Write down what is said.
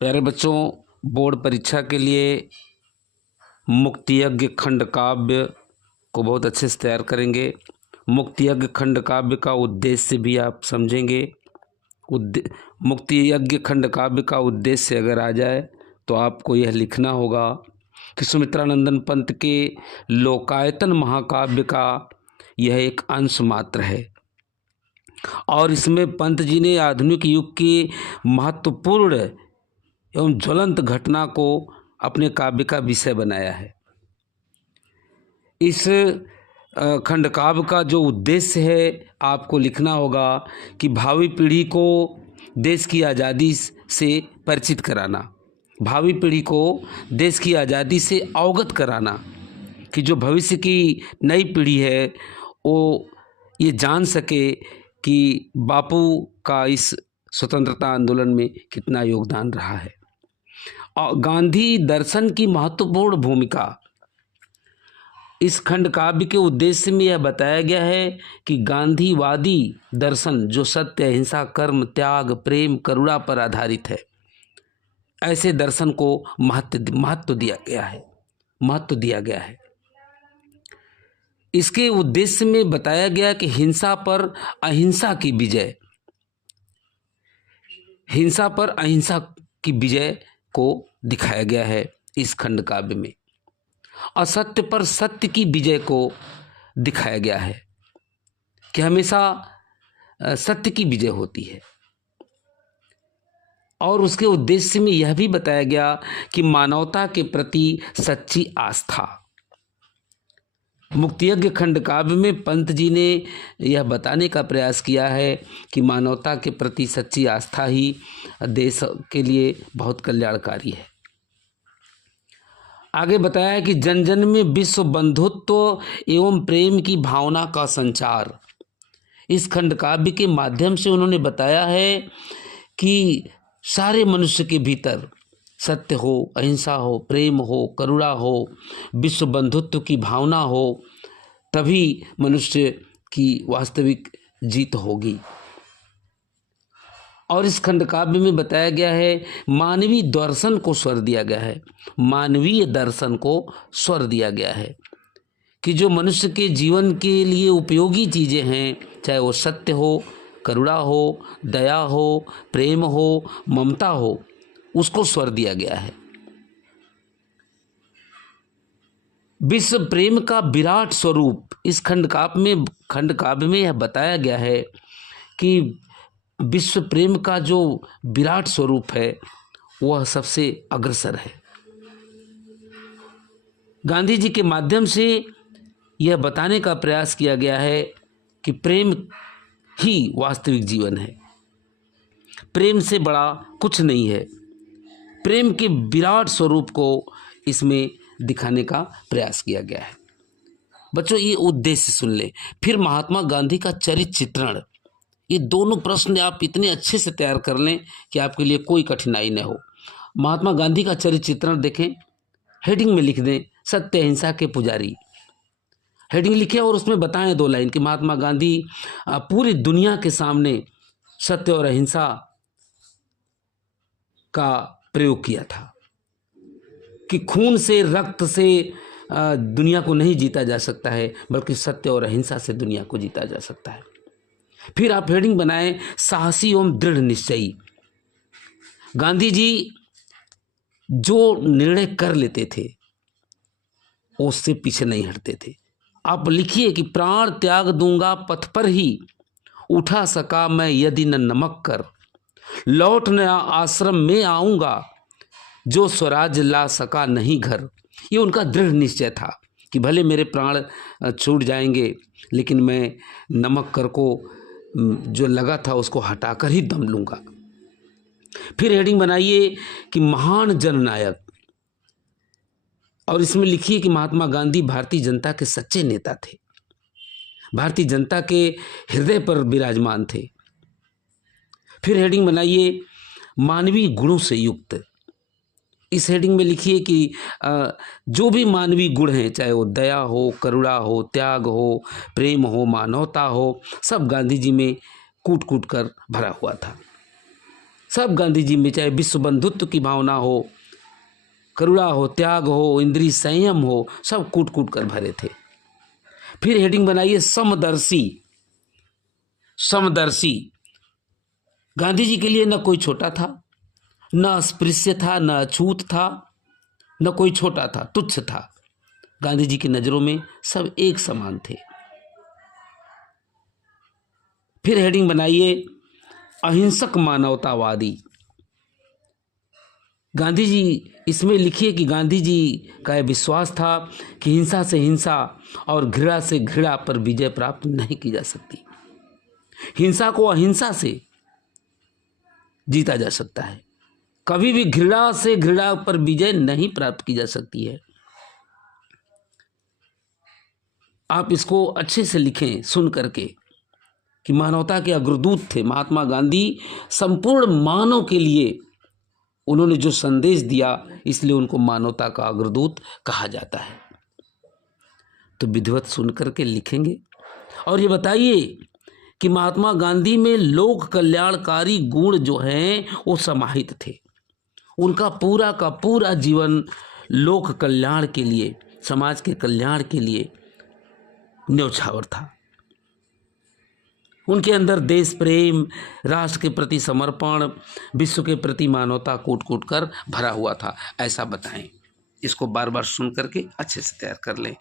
प्यारे बच्चों, बोर्ड परीक्षा के लिए मुक्तियज्ञ खंड काव्य को बहुत अच्छे से तैयार करेंगे। मुक्तियज्ञ खंड काव्य का उद्देश्य भी आप समझेंगे। मुक्तियज्ञ खंड काव्य का उद्देश्य अगर आ जाए तो आपको यह लिखना होगा कि सुमित्रानंदन पंत के लोकायतन महाकाव्य का यह एक अंश मात्र है और इसमें पंत जी ने आधुनिक युग की महत्वपूर्ण एवं ज्वलंत घटना को अपने काव्य का विषय बनाया है। इस खंड काव्य का जो उद्देश्य है आपको लिखना होगा कि भावी पीढ़ी को देश की आज़ादी से परिचित कराना, भावी पीढ़ी को देश की आज़ादी से अवगत कराना कि जो भविष्य की नई पीढ़ी है वो ये जान सके कि बापू का इस स्वतंत्रता आंदोलन में कितना योगदान रहा है। और गांधी दर्शन की महत्वपूर्ण भूमिका इस खंड काव्य के उद्देश्य में यह बताया गया है कि गांधीवादी दर्शन जो सत्य, अहिंसा, कर्म, त्याग, प्रेम, करुणा पर आधारित है, ऐसे दर्शन को महत्व दिया गया है। इसके उद्देश्य में बताया गया कि हिंसा पर अहिंसा की विजय को दिखाया गया है इस खंड काव्य में। असत्य पर सत्य की विजय को दिखाया गया है कि हमेशा सत्य की विजय होती है। और उसके उद्देश्य में यह भी बताया गया कि मानवता के प्रति सच्ची आस्था। मुक्तियज्ञ खंड काव्य में पंत जी ने यह बताने का प्रयास किया है कि मानवता के प्रति सच्ची आस्था ही देश के लिए बहुत कल्याणकारी है। आगे बताया है कि जन जन में विश्व बंधुत्व एवं प्रेम की भावना का संचार। इस खंड काव्य के माध्यम से उन्होंने बताया है कि सारे मनुष्य के भीतर सत्य हो, अहिंसा हो, प्रेम हो, करुणा हो, विश्व बंधुत्व की भावना हो, तभी मनुष्य की वास्तविक जीत होगी। और इस खंड काव्य में बताया गया है मानवीय दर्शन को स्वर दिया गया है, मानवीय दर्शन को स्वर दिया गया है कि जो मनुष्य के जीवन के लिए उपयोगी चीज़ें हैं, चाहे वो सत्य हो, करुणा हो, दया हो, प्रेम हो, ममता हो, उसको स्वर दिया गया है। विश्व प्रेम का विराट स्वरूप इस खंड काव्य में यह बताया गया है कि विश्व प्रेम का जो विराट स्वरूप है वह सबसे अग्रसर है। गांधी जी के माध्यम से यह बताने का प्रयास किया गया है कि प्रेम ही वास्तविक जीवन है, प्रेम से बड़ा कुछ नहीं है। प्रेम के विराट स्वरूप को इसमें दिखाने का प्रयास किया गया है। बच्चों, ये उद्देश्य सुन लें। फिर महात्मा गांधी का चरित्र चित्रण, ये दोनों प्रश्न आप इतने अच्छे से तैयार कर लें कि आपके लिए कोई कठिनाई न हो। महात्मा गांधी का चरित्र चित्रण देखें, हेडिंग में लिख दें सत्य अहिंसा के पुजारी। हेडिंग लिखें और उसमें बताएं 2 लाइन कि महात्मा गांधी पूरी दुनिया के सामने सत्य और अहिंसा का प्रयोग किया था कि खून से, रक्त से दुनिया को नहीं जीता जा सकता है, बल्कि सत्य और अहिंसा से दुनिया को जीता जा सकता है। फिर आप हेडिंग बनाएं साहसी एवं दृढ़ निश्चयी। गांधी जी जो निर्णय कर लेते थे उससे पीछे नहीं हटते थे। आप लिखिए कि प्राण त्याग दूंगा पथ पर ही, उठा सका मैं यदि न नमक कर, लौट न आश्रम में आऊंगा, जो स्वराज ला सका नहीं घर। ये उनका दृढ़ निश्चय था कि भले मेरे प्राण छूट जाएंगे लेकिन मैं नमक कर को जो लगा था उसको हटाकर ही दम लूंगा। फिर हेडिंग बनाइए कि महान जननायक, और इसमें लिखिए कि महात्मा गांधी भारतीय जनता के सच्चे नेता थे, भारतीय जनता के हृदय पर विराजमान थे। फिर हेडिंग बनाइए मानवीय गुणों से युक्त। इस हेडिंग में लिखिए कि जो भी मानवीय गुण हैं, चाहे वो दया हो, करुणा हो, त्याग हो, प्रेम हो, मानवता हो, सब गांधी जी में कूट कूट कर भरा हुआ था। सब गांधी जी में, चाहे विश्व बंधुत्व की भावना हो, करुणा हो, त्याग हो, इंद्रिय संयम हो, सब कूट कूट कर भरे थे। फिर हेडिंग बनाइए समदर्शी। समदर्शी, गांधी जी के लिए न कोई छोटा था, न अस्पृश्य था, न अछूत था, न कोई छोटा था, तुच्छ था। गांधी जी की नजरों में सब एक समान थे। फिर हेडिंग बनाइए अहिंसक मानवतावादी। गांधी जी, इसमें लिखिए कि गांधी जी का यह विश्वास था कि हिंसा से हिंसा और घृणा से घृणा पर विजय प्राप्त नहीं की जा सकती। हिंसा को अहिंसा से जीता जा सकता है, कभी भी घृणा से घृणा पर विजय नहीं प्राप्त की जा सकती है। आप इसको अच्छे से लिखें सुन करके कि मानवता के अग्रदूत थे महात्मा गांधी। संपूर्ण मानव के लिए उन्होंने जो संदेश दिया, इसलिए उनको मानवता का अग्रदूत कहा जाता है। तो विधिवत सुन करके लिखेंगे और ये बताइए कि महात्मा गांधी में लोक कल्याणकारी गुण जो हैं वो समाहित थे। उनका पूरा का पूरा जीवन लोक कल्याण के लिए, समाज के कल्याण के लिए न्यौछावर था। उनके अंदर देश प्रेम, राष्ट्र के प्रति समर्पण, विश्व के प्रति मानवता कूट कूट कर भरा हुआ था, ऐसा बताएं। इसको बार बार सुन करके अच्छे से तैयार कर लें।